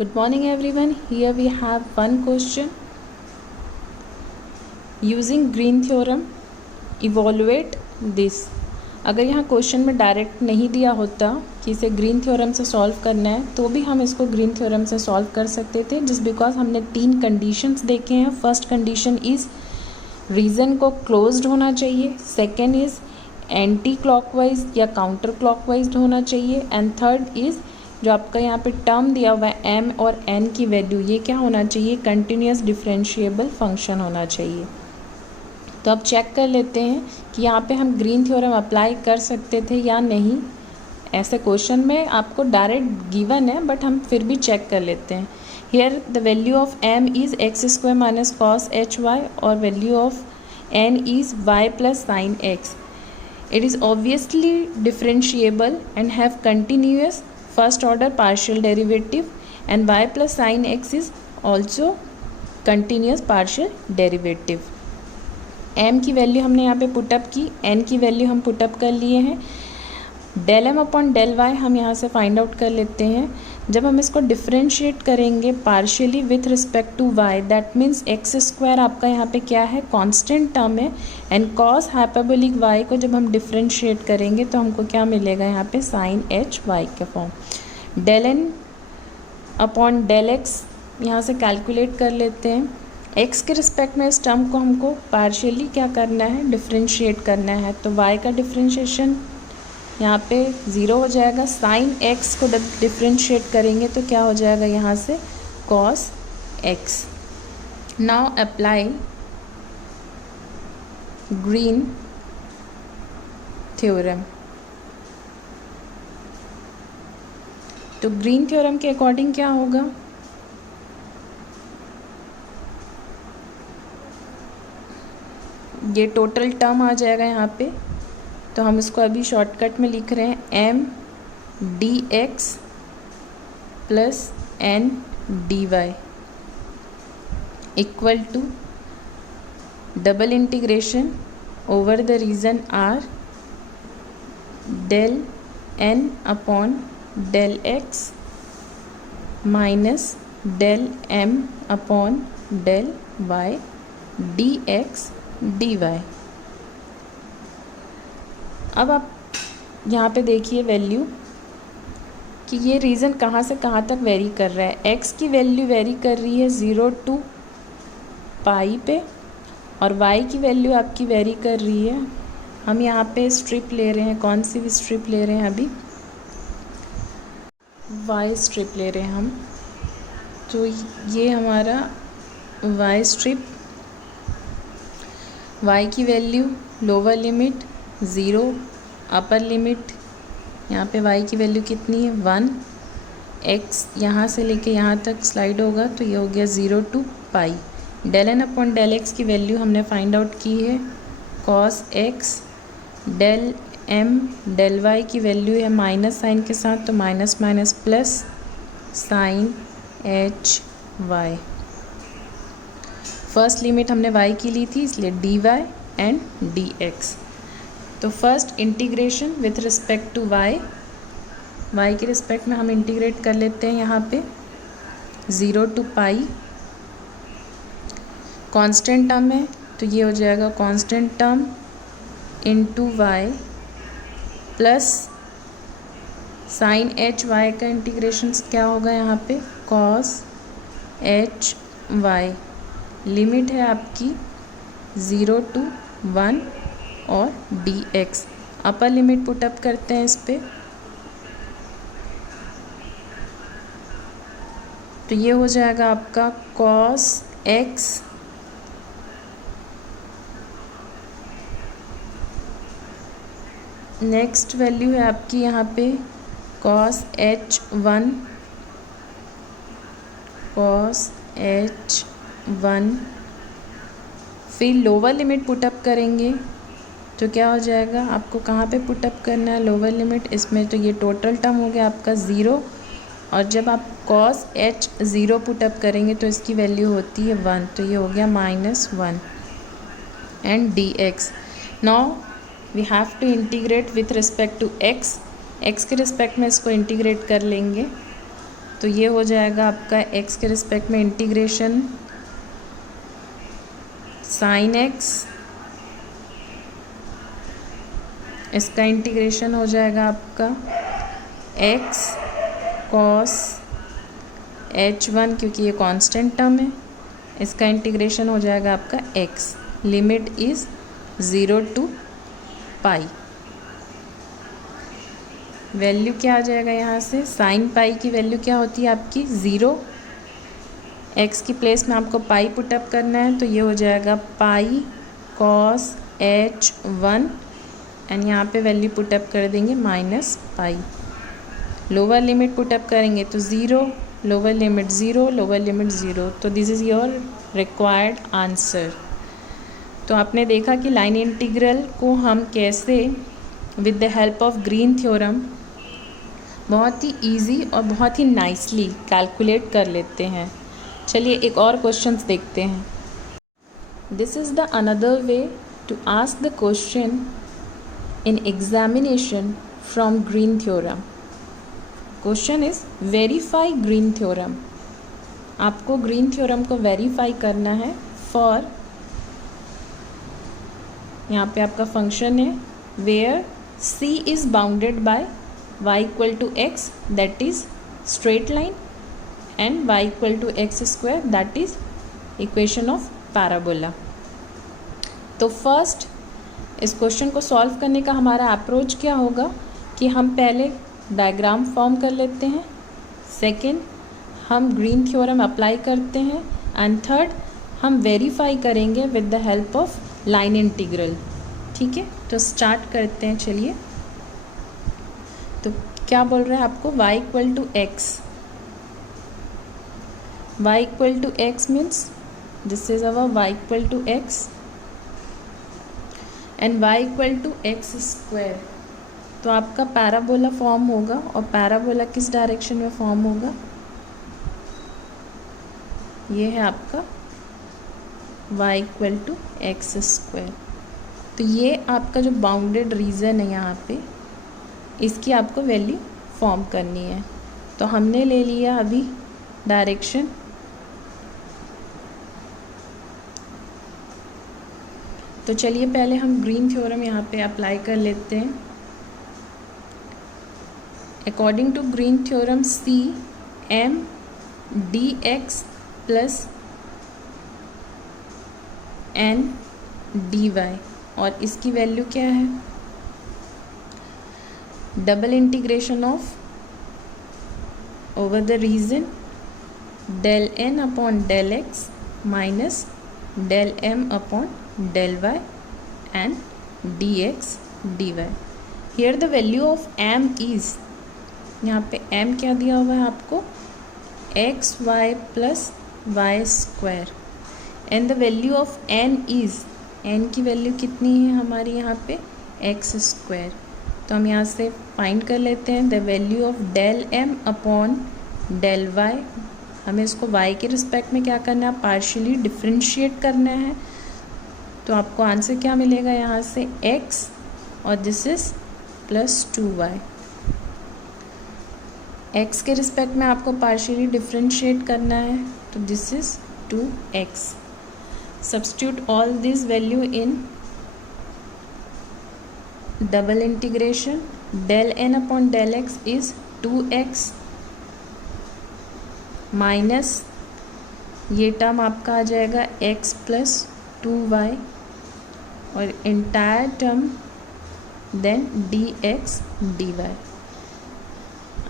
Good morning everyone. Here we have one question. Using green theorem, evaluate this. अगर यहाँ question में direct नहीं दिया होता कि इसे ग्रीन थ्योरम से सॉल्व करना है तो भी हम इसको ग्रीन थ्योरम से सॉल्व कर सकते थे, जस्ट बिकॉज हमने 3 कंडीशंस देखे हैं. फर्स्ट कंडीशन इज़ रीजन को क्लोज्ड होना चाहिए, सेकेंड इज़ एंटी क्लॉकवाइज या काउंटर क्लॉकवाइज होना चाहिए, एंड थर्ड इज़ जो आपका यहाँ पे टर्म दिया हुआ है m और n की वैल्यू, ये क्या होना चाहिए, कंटिन्यूस डिफरेंशिएबल फंक्शन होना चाहिए. तो अब चेक कर लेते हैं कि यहाँ पे हम ग्रीन थ्योरम अप्लाई कर सकते थे या नहीं. ऐसे क्वेश्चन में आपको डायरेक्ट गिवन है बट हम फिर भी चेक कर लेते हैं. Here the value of m is x² minus cos hy और value of n is y plus sign x. It is obviously differentiable and have continuous first order partial derivative, and y plus sin x is also continuous partial derivative. m की value हमने यहाँ पे put up की, n की value हम put up कर लिए हैं. Del M upon del Y हम यहाँ से फाइंड आउट कर लेते हैं. जब हम इसको डिफ्रेंशिएट करेंगे partially with respect to y, that means x² आपका यहाँ पे क्या है, कांस्टेंट टर्म है, एंड कॉस हाइपरबोलिक y को जब हम डिफ्रेंशिएट करेंगे तो हमको क्या मिलेगा यहाँ पे, साइन एच वाई के form. Del N upon del X यहाँ से कैलकुलेट कर लेते हैं. x के रिस्पेक्ट में इस टर्म को हमको पार्शियली क्या करना है, डिफ्रेंशिएट करना है. तो y का डिफ्रेंशिएशन यहाँ पे 0 हो जाएगा. साइन x को डिफ्रेंशिएट करेंगे तो क्या हो जाएगा यहाँ से, cos x. Now apply green theorem. तो ग्रीन थ्योरम के अकॉर्डिंग क्या होगा, ये टोटल टर्म आ जाएगा यहाँ पे. तो हम इसको अभी शॉर्टकट में लिख रहे हैं, m dx plus n dy equal to double integration over the region r del n upon del x minus del m upon del y dx dy. अब आप यहाँ पे देखिए वैल्यू कि ये रीज़न कहाँ से कहाँ तक वेरी कर रहा है. x की वैल्यू वेरी कर रही है 0 to पाई पे, और y की वैल्यू आपकी वेरी कर रही है, हम यहाँ पे स्ट्रिप ले रहे हैं, कौन सी भी स्ट्रिप ले रहे हैं, अभी y स्ट्रिप ले रहे हैं हम. तो ये हमारा y स्ट्रिप, y की value lower limit 0, upper limit यहाँ पे y की वैल्यू कितनी है 1, x यहाँ से लेके यहाँ तक स्लाइड होगा तो ये हो गया 0 to पाई. Del N upon del X की वैल्यू हमने फाइंड आउट की है cos x. Del m del y की वैल्यू है माइनस साइन के साथ, तो minus minus plus sine H Y. First limit हमने y की ली थी इसलिए dy एंड dx. तो first integration with respect to y के रिस्पेक्ट में हम इंटीग्रेट कर लेते हैं. यहाँ पे 0 to पाई कांस्टेंट टर्म है तो ये हो जाएगा constant term into y plus sine H Y का इंटीग्रेशन क्या होगा यहाँ पे, कॉस एच वाई. लिमिट है आपकी 0 to 1 और dx. अपर लिमिट पुटअप करते हैं इस पे, तो ये हो जाएगा आपका cos x नेक्स्ट वैल्यू है आपकी यहाँ पे cos h1 फिर लोअर लिमिट पुटअप करेंगे तो क्या हो जाएगा, आपको कहाँ पे पुटअप करना है लोअर लिमिट, इसमें. तो ये टोटल टर्म हो गया आपका 0, और जब आप cos h 0 पुटअप करेंगे तो इसकी वैल्यू होती है 1, तो ये हो गया -1 and dx. Now we have to integrate with respect to x. x के रिस्पेक्ट में इसको इंटीग्रेट कर लेंगे तो ये हो जाएगा आपका x के रिस्पेक्ट में इंटीग्रेशन साइन x, इसका इंटीग्रेशन हो जाएगा आपका x cos h1 क्योंकि ये कांस्टेंट टर्म है, इसका इंटीग्रेशन हो जाएगा आपका x, limit is 0 to pi. Value क्या आ जाएगा यहाँ से, साइन पाई की वैल्यू क्या होती है आपकी 0, x की प्लेस में आपको पाई पुटअप करना है, तो ये हो जाएगा पाई cos h1 एंड यहाँ पे वैल्यू पुटअप कर देंगे minus pi. Lower limit put up करेंगे तो 0, लोअर लिमिट 0, लोअर लिमिट 0, तो this is your required answer. तो आपने देखा कि लाइन इंटीग्रल को हम कैसे with the help of Green theorem बहुत ही इजी और बहुत ही नाइसली कैलकुलेट कर लेते हैं। चलिए एक और क्वेश्चंस देखते हैं। This is the another way to ask the question in examination from Green theorem. Question is verify Green theorem. आपको ग्रीन थ्योरम को वेरीफाई करना है फॉर, यहाँ पे आपका फंक्शन है where c is bounded by y equal to x that is straight line and y equal to X square that is equation of parabola. तो first इस क्वेश्चन को सॉल्व करने का हमारा अप्रोच क्या होगा कि हम पहले डायग्राम फॉर्म कर लेते हैं, सेकंड हम ग्रीन थ्योरम अप्लाई करते हैं एंड थर्ड हम वेरीफाई करेंगे with the help of line integral. ठीक है, तो स्टार्ट करते हैं। चलिए, तो क्या बोल रहा है आपको y equal to X, y equal to X means this is our y equal to X and y equal to X square. तो आपका पैराबोला फॉर्म होगा और पैराबोला किस डायरेक्शन में फॉर्म होगा, ये है आपका y equal to X square. तो ये आपका जो बाउंडेड रीजन है यहाँ पे, इसकी आपको वैल्यू फॉर्म करनी है। तो हमने ले लिया अभी डायरेक्शन, तो चलिए पहले हम ग्रीन थ्योरम यहाँ पे अप्लाई कर लेते हैं। According to Green theorem C M D X plus N D Y, और इसकी वैल्यू क्या है, double integration of over the region del N upon del X minus del M upon del y and dx dy. Here the value of m is, यहाँ पे m क्या दिया हुआ है आपको, x y plus y square and the value of n is, n की value कितनी है हमारी यहाँ पे x square। तो हम यहाँ से फाइंड कर लेते हैं the value of del m upon del y। हमें इसको y के रिस्पेक्ट में क्या करना है, पार्शियली डिफ्रेंशिएट करना है। तो आपको आंसर क्या मिलेगा यहाँ से, x और this is plus 2y। x के रिस्पेक्ट में आपको पार्शियली डिफ्रेंशिएट करना है, तो this is 2x। Substitute all this value in double integration, del n upon del x is 2x minus ये टर्म आपका आ जाएगा x प्लस 2y और entire term then dx dy।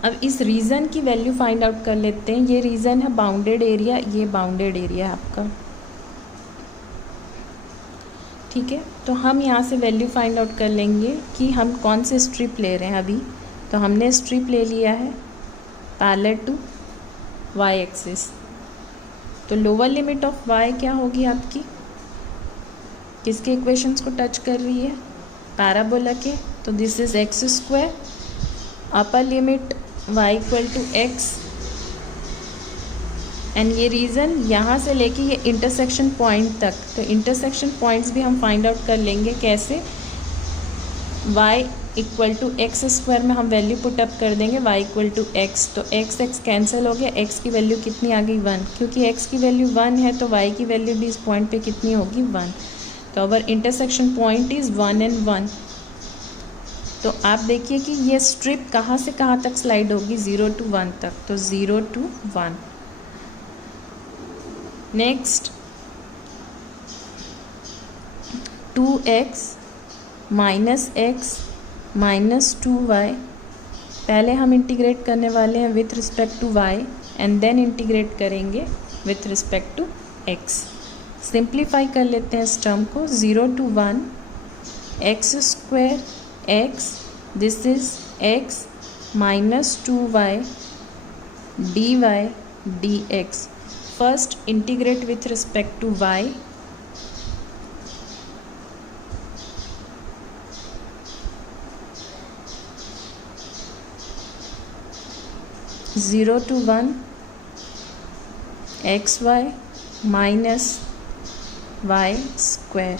अब इस रीजन की वैल्यू फाइंड आउट कर लेते हैं। ये रीजन है बाउंडेड एरिया, ये बाउंडेड एरिया है आपका। ठीक है, तो हम यहाँ से वैल्यू फाइंड आउट कर लेंगे कि हम कौन से स्ट्रिप ले रहे हैं अभी। तो हमने स्ट्रिप ले लिया है पैरेलल टू y एक्सिस। तो लोअर लिमिट ऑफ y क्या होगी आपकी, किसके इक्वेशंस को टच कर रही है, पैराबोला के। तो this is x square, upper limit y equal to X and ये रीज़न यहाँ से लेके ये इंटरसेक्शन पॉइंट तक। तो इंटरसेक्शन पॉइंट्स भी हम फाइंड आउट कर लेंगे कैसे, y equal to X square में हम वैल्यू पुटअप कर देंगे y इक्वल टू एक्स, तो x कैंसिल हो गया, x की वैल्यू कितनी आ गई 1, क्योंकि x की वैल्यू 1 है तो y की वैल्यू भी इस पॉइंट पे कितनी होगी 1। तो अवर इंटरसेक्शन पॉइंट इज़ 1 and 1। तो आप देखिए कि ये स्ट्रिप कहाँ से कहाँ तक स्लाइड होगी, 0 to 1 तक, तो 0 to 1। Next 2x minus x minus 2y, पहले हम इंटीग्रेट करने वाले हैं with respect to y and then integrate करेंगे with respect to x। Simplify कर लेते हैं इस टर्म को, 0 to 1 x square x, this is x minus 2y dy dx। First integrate with respect to y, zero to 1 xy minus y square,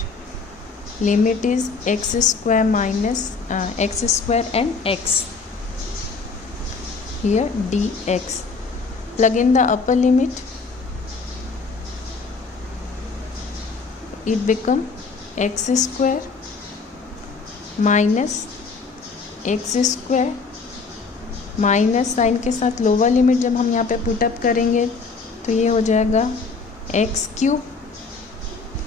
limit is x square minus x square and x, here dx। plug in the upper limit, it become x square minus x square minus sign के साथ lower limit जब हम यहाँ पे put up करेंगे तो ये हो जाएगा X cube,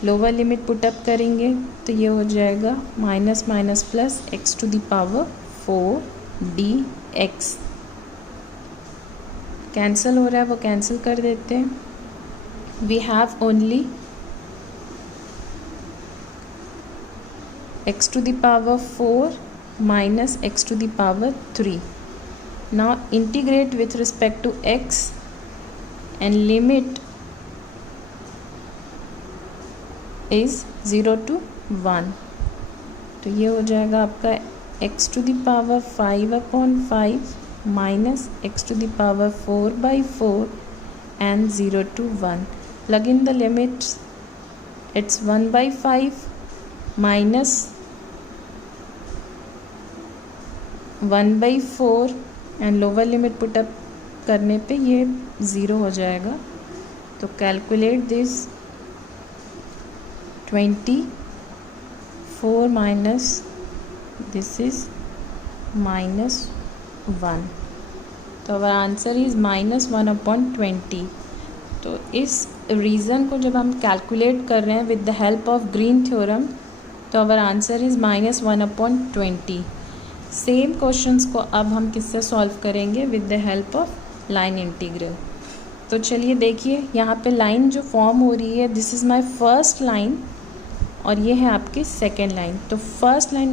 lower limit put up करेंगे तो ये हो जाएगा minus minus plus X to the power 4 D X. Cancel हो रहा है वो कैंसिल कर देते हैं। We have only X to the power 4 minus X to the power 3। Now integrate with respect to x and limit is 0 to 1। तो ये हो जाएगा आपका x to the power 5/5 minus x to the power 4/4 and 0 to 1। Plug in the limits, it's 1/5 minus 1/4 and lower limit put up करने पे ये 0 हो जाएगा। तो calculate this, 24 minus this is -1, तो अवर आंसर इज़ -1/20। तो इस रीज़न को जब हम कैलकुलेट कर रहे हैं with the help of Green theorem, तो our answer is -1/20। Same questions को अब हम किससे सॉल्व करेंगे, with the help of line integral. तो चलिए देखिए, यहाँ पे लाइन जो फॉर्म हो रही है, this is my first line और ये है आपकी सेकेंड लाइन। तो फर्स्ट लाइन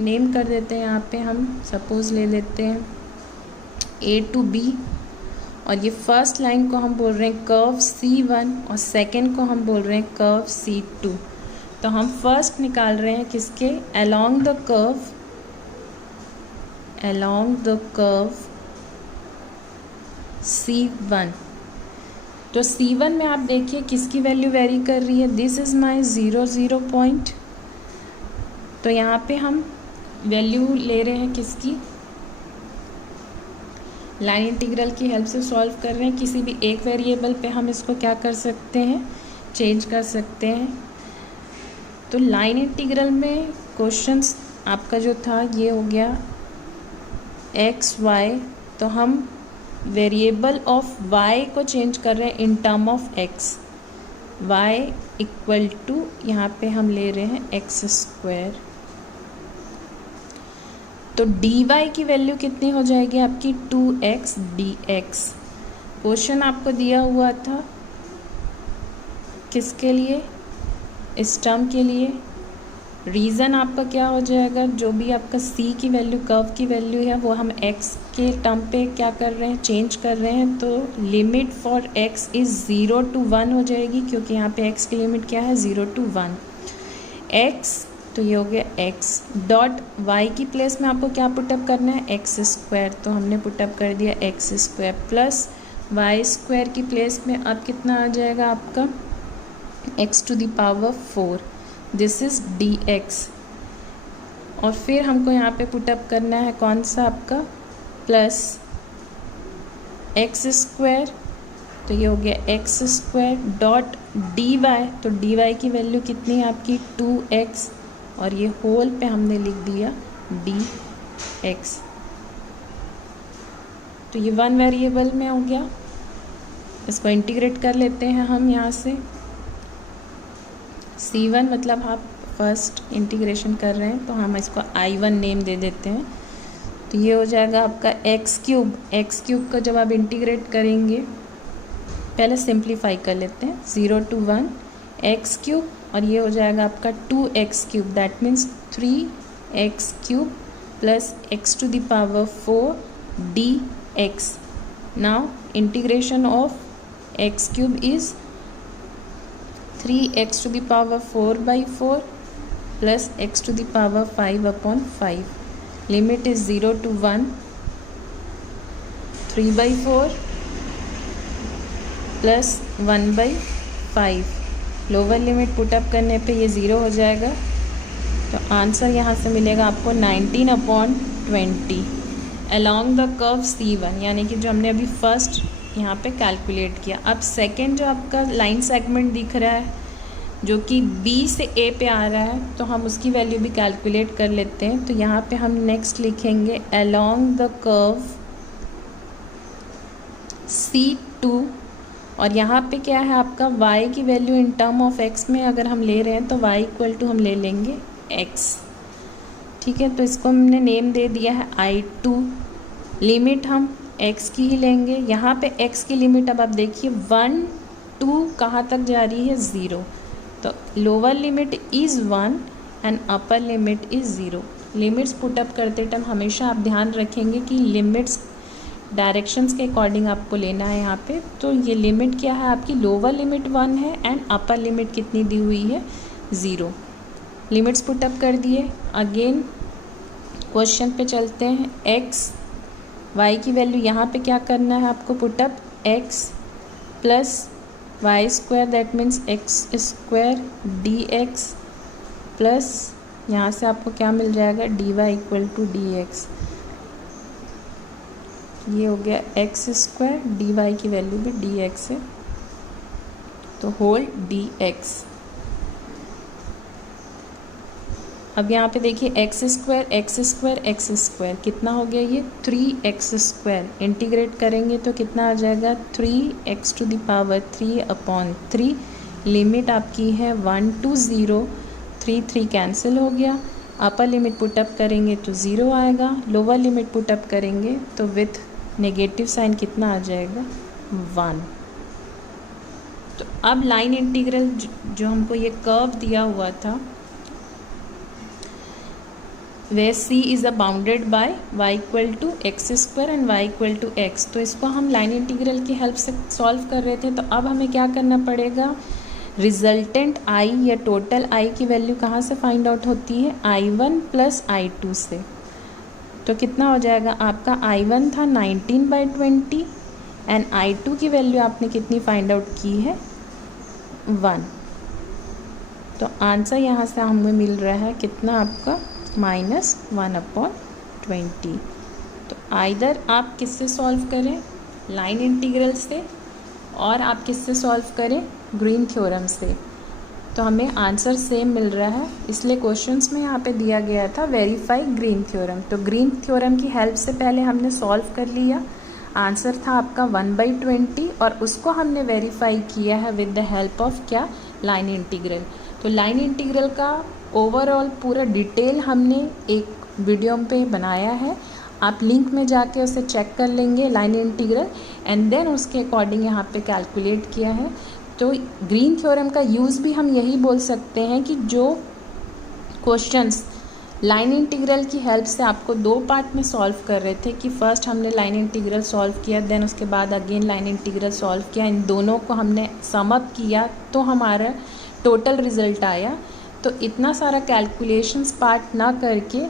नेम कर देते हैं, यहाँ पे हम सपोज ले लेते हैं A to B, और ये फर्स्ट लाइन को हम बोल रहे हैं कर्व C1 और सेकेंड को हम बोल रहे हैं कर्व C2। तो हम फर्स्ट निकाल रहे हैं किसके, along the curve C1। तो C1 में आप देखिए किसकी वैल्यू वेरी कर रही है, दिस इज़ माई 0 पॉइंट। तो यहाँ पे हम वैल्यू ले रहे हैं किसकी, लाइन इंटीग्रल की हेल्प से सॉल्व कर रहे हैं। किसी भी एक वेरिएबल पे हम इसको क्या कर सकते हैं, चेंज कर सकते हैं। तो लाइन इंटीग्रल में क्वेश्चंस आपका जो था ये हो गया एक्स वाई, तो हम वेरिएबल ऑफ y को चेंज कर रहे हैं in term of x। y equal to यहाँ पे हम ले रहे हैं एक्स स्क्वायर, तो dy की वैल्यू कितनी हो जाएगी आपकी 2x dx। क्वेश्चन आपको दिया हुआ था किसके लिए, इस टर्म के लिए। रीज़न आपका क्या हो जाएगा, जो भी आपका c की वैल्यू, कर्व की वैल्यू है, वो हम x के टर्म पे क्या कर रहे हैं, चेंज कर रहे हैं। तो limit for x is 0 to 1 हो जाएगी, क्योंकि यहाँ पे x की लिमिट क्या है 0 to 1। x तो ये हो गया x डॉट y की प्लेस में आपको क्या पुटअप करना है, एक्स स्क्वायर। तो हमने पुटअप कर दिया X square plus Y square की प्लेस में अब कितना आ जाएगा आपका x to the power 4, this is dx। और फिर हमको यहाँ पे पुटअप करना है कौन सा आपका प्लस एक्स स्क्वायर, तो ये हो गया X square dot D Y, तो डी वाई की वैल्यू कितनी है आपकी 2x, और ये होल पे हमने लिख दिया dx, तो ये वन वेरिएबल में हो गया। इसको इंटीग्रेट कर लेते हैं हम यहाँ से, c1 मतलब आप फर्स्ट इंटीग्रेशन कर रहे हैं तो हम इसको i1 नेम दे देते हैं, तो ये हो जाएगा आपका एक्स क्यूब का जब आप इंटीग्रेट करेंगे, पहले सिंप्लीफाई कर लेते हैं 0 to 1 एक्स क्यूब, और ये हो जाएगा आपका 2x cube, that means 3x cube plus x to the power 4 dx। Now integration of x cube is 3x to the power 4/4 plus x to the power 5/5, limit is 0 to 1 3/4 plus 1/5, lower limit put up करने पे ये 0 हो जाएगा, तो answer यहाँ से मिलेगा आपको 19/20 अलॉन्ग द कर्व C1, यानी कि जो हमने अभी फर्स्ट यहाँ पे कैलकुलेट किया। अब सेकंड जो आपका लाइन सेगमेंट दिख रहा है जो कि B से A पे आ रहा है, तो हम उसकी वैल्यू भी कैलकुलेट कर लेते हैं। तो यहाँ पे हम नेक्स्ट लिखेंगे अलॉन्ग द कर्व C2, और यहाँ पे क्या है आपका y की value in term of x में अगर हम ले रहे हैं तो y इक्वल टू हम ले लेंगे x, ठीक है। तो इसको हमने नेम दे दिया है I2, लिमिट हम x की ही लेंगे। यहाँ पे x की लिमिट अब आप देखिए 1 2 कहाँ तक जा रही है 0, तो lower limit is 1 and upper limit is 0। Limits put up करते टाइम हमेशा आप ध्यान रखेंगे कि लिमिट्स डायरेक्शंस के अकॉर्डिंग आपको लेना है यहाँ पे। तो ये लिमिट क्या है आपकी, लोअर लिमिट 1 है एंड अपर लिमिट कितनी दी हुई है 0। लिमिट्स पुटअप कर दिए। अगेन क्वेश्चन पे चलते हैं। x y की वैल्यू यहाँ पे क्या करना है आपको, put up x plus Y square that means X square dx plus यहाँ से आपको क्या मिल जाएगा dy इक्वल टू dx, ये हो गया एक्स स्क्वायर, dy की वैल्यू भी dx है, तो होल dx। अब यहाँ पे देखिए एक्स स्क्वायर कितना हो गया, ये 3x स्क्वायर, इंटीग्रेट करेंगे तो कितना आ जाएगा 3x to the power 3/3, limit आपकी है 1 to 0, 3 कैंसिल हो गया। अपर लिमिट पुटअप करेंगे तो 0 आएगा, लोअर लिमिट पुटअप करेंगे तो विथ नेगेटिव साइन कितना आ जाएगा 1। तो अब लाइन इंटीग्रल जो हमको ये कर्व दिया हुआ था where C is a bounded by y equal to X square and y equal to X, तो इसको हम लाइन इंटीग्रल की हेल्प से सॉल्व कर रहे थे। तो अब हमें क्या करना पड़ेगा, रिजल्टेंट i या टोटल i की वैल्यू कहाँ से फाइंड आउट होती है, i1 प्लस i2 से। तो कितना हो जाएगा आपका, i1 था 19/20 एंड i2 की वैल्यू आपने कितनी फाइंड आउट की है 1। तो आंसर यहाँ से हमें मिल रहा है कितना आपका -1/20। तो आइदर आप किससे सॉल्व करें, लाइन इंटीग्रल से, और आप किससे सॉल्व करें, ग्रीन थ्योरम से। तो हमें आंसर सेम मिल रहा है, इसलिए क्वेश्चंस में यहाँ पे दिया गया था वेरीफाई ग्रीन थ्योरम। तो ग्रीन थ्योरम की हेल्प से पहले हमने सॉल्व कर लिया, आंसर था आपका 1/20 और उसको हमने वेरीफाई किया है विद द हेल्प ऑफ क्या, लाइन इंटीग्रल। तो लाइन इंटीग्रल का ओवरऑल पूरा डिटेल हमने एक वीडियो पे बनाया है, आप लिंक में जाके उसे चेक कर लेंगे लाइन इंटीग्रल, एंड देन उसके अकॉर्डिंग यहाँ पे कैलकुलेट किया है। तो ग्रीन थ्योरम का यूज़ भी हम यही बोल सकते हैं कि जो क्वेश्चंस लाइन इंटीग्रल की हेल्प से आपको 2 पार्ट में सॉल्व कर रहे थे कि फर्स्ट हमने लाइन इंटीग्रल सॉल्व किया, देन उसके बाद अगेन लाइन इंटीग्रल सॉल्व किया, इन दोनों को हमने सम अप किया तो हमारा टोटल रिज़ल्ट आया। तो इतना सारा कैलकुलेशंस पार्ट ना करके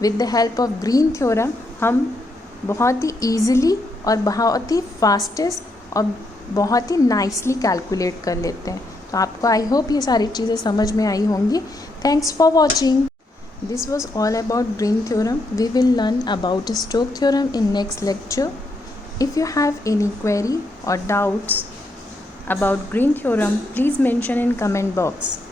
with the help of Green theorem हम बहुत ही ईजिली और बहुत ही फास्टेस्ट और बहुत ही नाइसली कैलकुलेट कर लेते हैं। तो आपको आई होप ये सारी चीज़ें समझ में आई होंगी। Thanks for watching. This was all about Green theorem. We will learn about Stokes theorem in next lecture. If you have any query or doubts about Green theorem, please mention in comment box.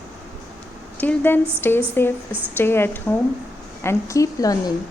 Till then, stay safe, stay at home and keep learning.